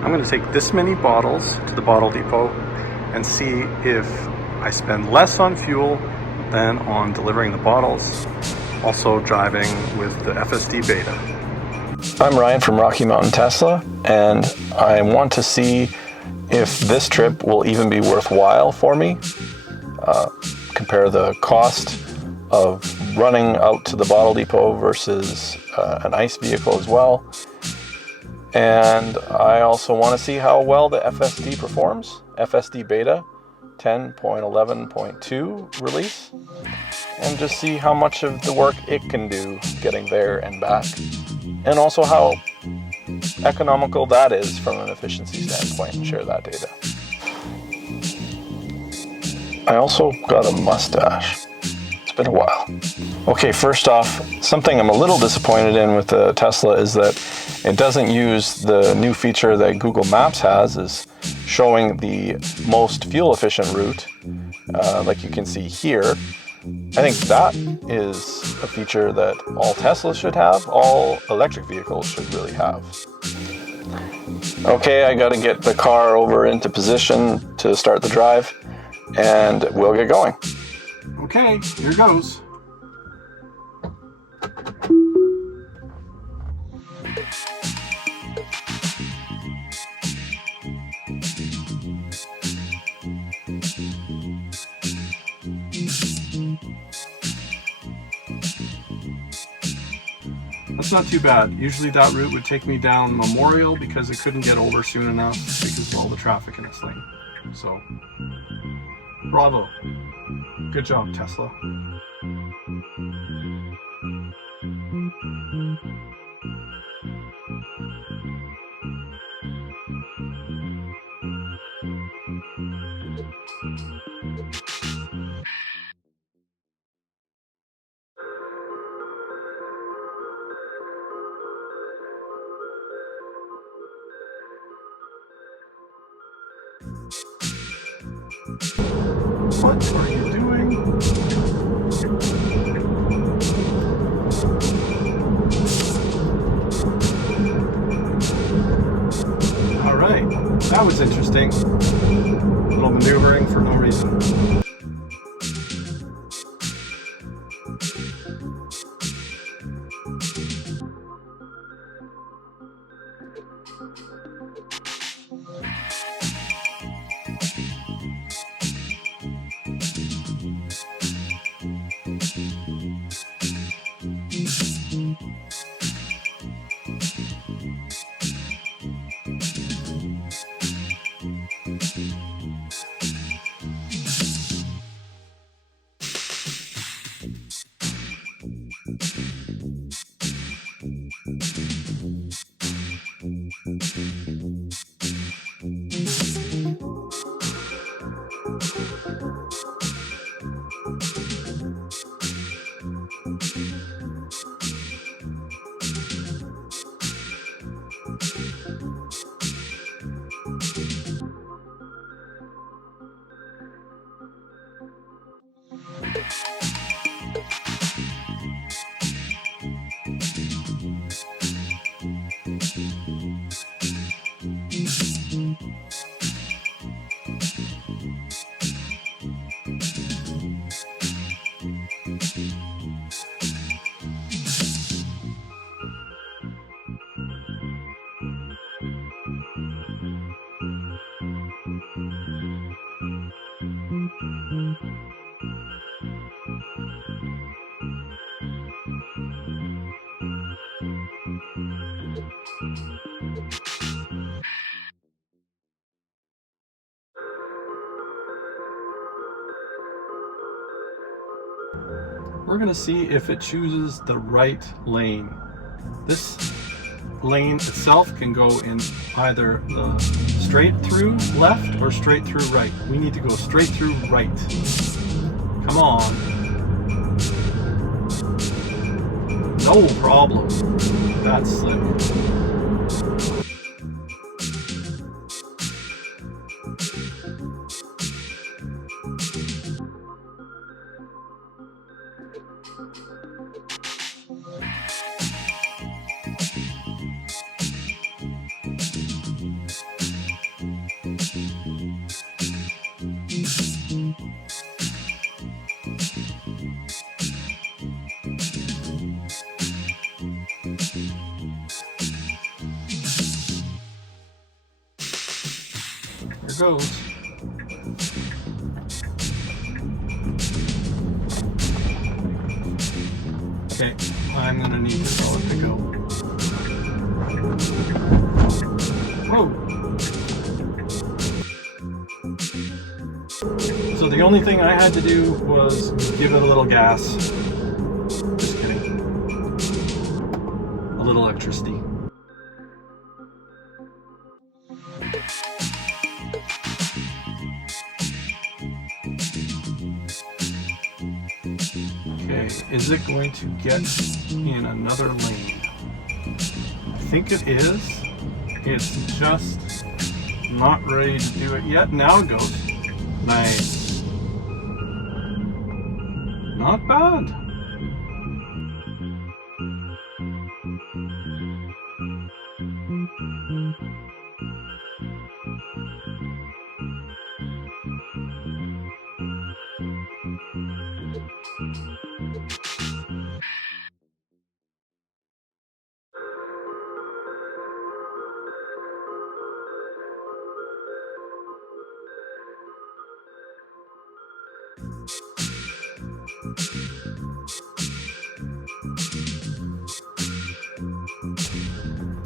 I'm going to take this many bottles to the bottle depot and see if I spend less on fuel than on delivering the bottles, also driving with the FSD Beta. I'm Ryan from Rocky Mountain Tesla, and I want to see if this trip will even be worthwhile for me. Compare the cost of running out to the bottle depot versus an ICE vehicle as well. And I also want to see how well the FSD performs, FSD Beta 10.11.2 release, and just see how much of the work it can do getting there and back, and also how economical that is from an efficiency standpoint, and share that data. I also got a mustache. It's been a while. Okay, first off, something I'm a little disappointed in with the Tesla is that it doesn't use the new feature that Google Maps has, is showing the most fuel efficient route, like you can see here. I think that is a feature that all Teslas should have, all electric vehicles should really have. Okay, I gotta get the car over into position to start the drive, and we'll get going. Okay, here goes. That's not too bad. Usually that route would take me down Memorial because it couldn't get over soon enough because of all the traffic in its lane. So, bravo. Good job, Tesla. What are you doing? All right, that was interesting. A little maneuvering for no reason. We're going to see if it chooses the right lane. This lane itself can go in either the straight through left or straight through right. We need to go straight through right. Come on. No problem. That's slick. goes. Okay, I'm gonna need to tell it to go. Whoa! So the only thing I had to do was give it a little gas. Just kidding. A little electricity. Okay, is it going to get in another lane? I think it is. It's just not ready to do it yet. Now it goes. Nice. Not bad.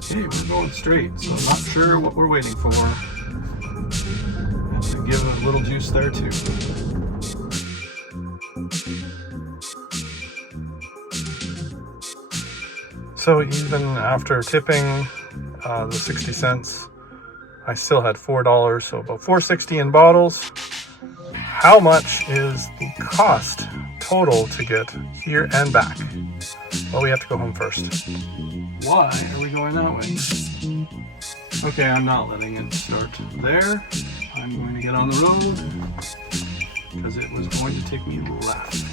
Okay, we're going straight, so I'm not sure what we're waiting for. Have to give it a little juice there too. So even after tipping the 60 cents, I still had $4, so about $4.60 in bottles. How much is the cost total to get here and back? Well, we have to go home first. Why are we going that way? Okay, I'm not letting it start there. I'm going to get on the road because it was going to take me left.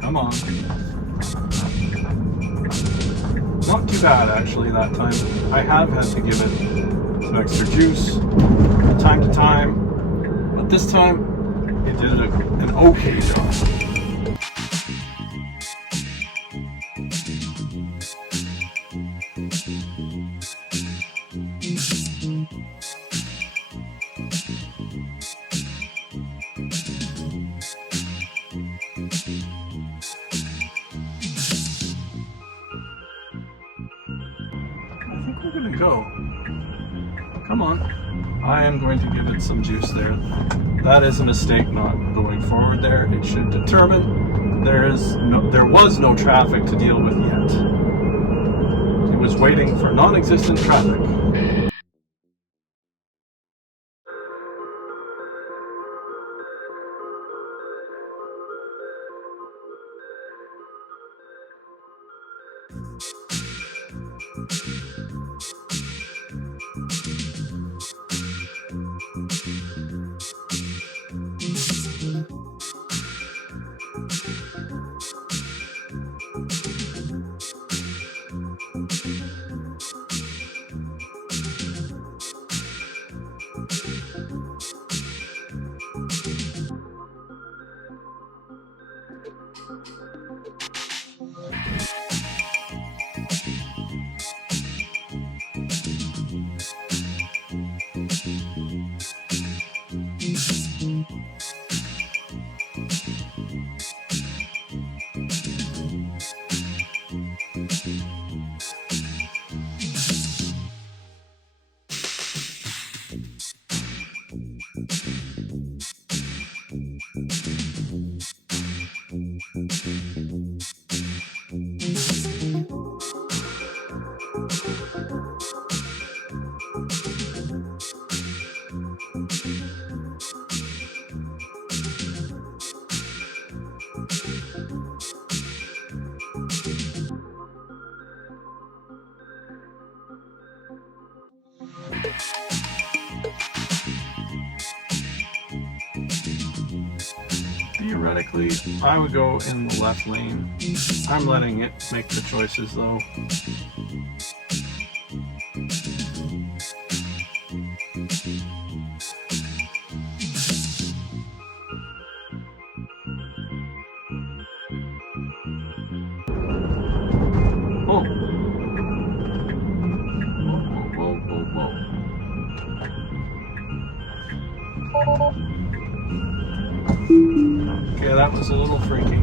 Come on. Not too bad actually that time. I have had to give it some extra juice from time to time, but this time it did an okay job. I think we're gonna go. Come on. I am going to give it some juice there. That is a mistake not going forward there. It should determine there was no traffic to deal with yet. It was waiting for non-existent traffic. Theoretically, I would go in the left lane. I'm letting it make the choices though. that was a little freaky.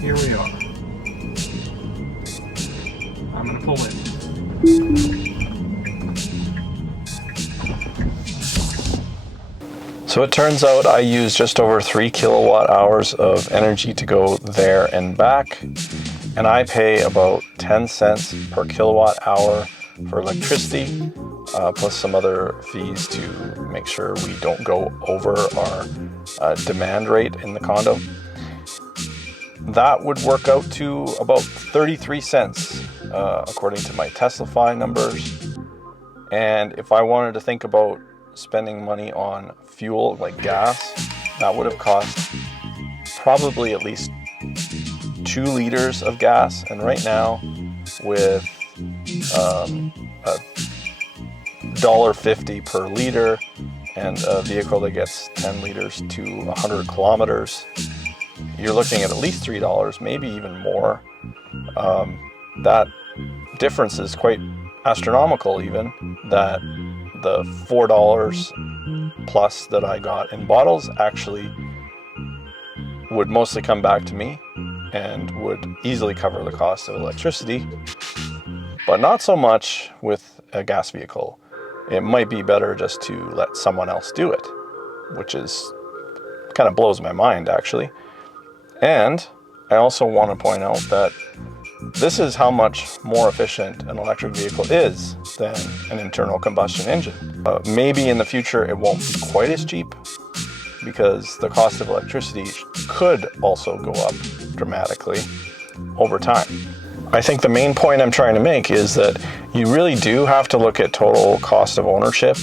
Here we are. I'm going to pull in. So it turns out I use just over 3 kilowatt hours of energy to go there and back, and I pay about 10 cents per kilowatt hour for electricity, plus some other fees to make sure we don't go over our demand rate in the condo. That would work out to about 33 cents according to my Teslafi numbers. And if I wanted to think about spending money on fuel like gas, that would have cost probably at least 2 liters of gas. And right now with $1.50 per liter and a vehicle that gets 10 liters to 100 kilometers, you're looking at least $3, maybe even more. That difference is quite astronomical, even, that the $4 plus that I got in bottles actually would mostly come back to me and would easily cover the cost of electricity, but not so much with a gas vehicle. It might be better just to let someone else do it, which is kind of blows my mind, actually. And I also want to point out that this is how much more efficient an electric vehicle is than an internal combustion engine. Maybe in the future it won't be quite as cheap because the cost of electricity could also go up dramatically over time. I think the main point I'm trying to make is that you really do have to look at total cost of ownership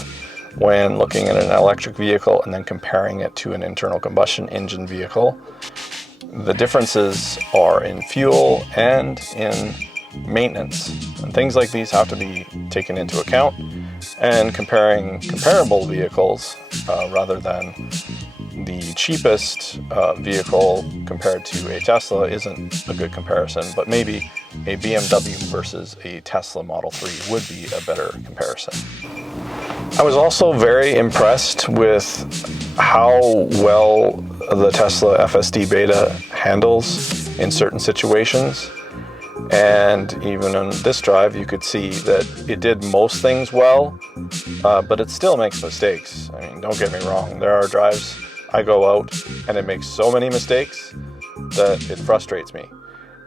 when looking at an electric vehicle and then comparing it to an internal combustion engine vehicle. The differences are in fuel and in maintenance, and things like these have to be taken into account. And comparing comparable vehicles rather than the cheapest vehicle compared to a Tesla isn't a good comparison, but maybe a BMW versus a Tesla Model 3 would be a better comparison. I was also very impressed with how well the Tesla FSD Beta handles in certain situations. And even on this drive, you could see that it did most things well, but it still makes mistakes. I mean, don't get me wrong, there are drives I go out and it makes so many mistakes that it frustrates me.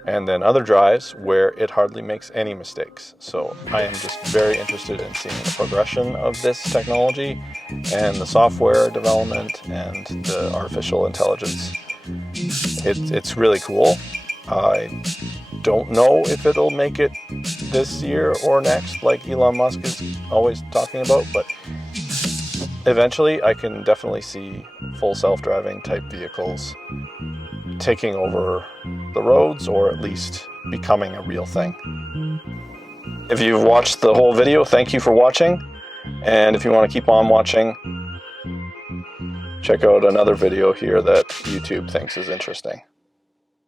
And then other drives where it hardly makes any mistakes. So I am just very interested in seeing the progression of this technology and the software development and the artificial intelligence. It's really cool. I don't know if it'll make it this year or next, like Elon Musk is always talking about, but eventually I can definitely see full self-driving type vehicles taking over the roads, or at least becoming a real thing. If you've watched the whole video, thank you for watching. And if you want to keep on watching, check out another video here that YouTube thinks is interesting.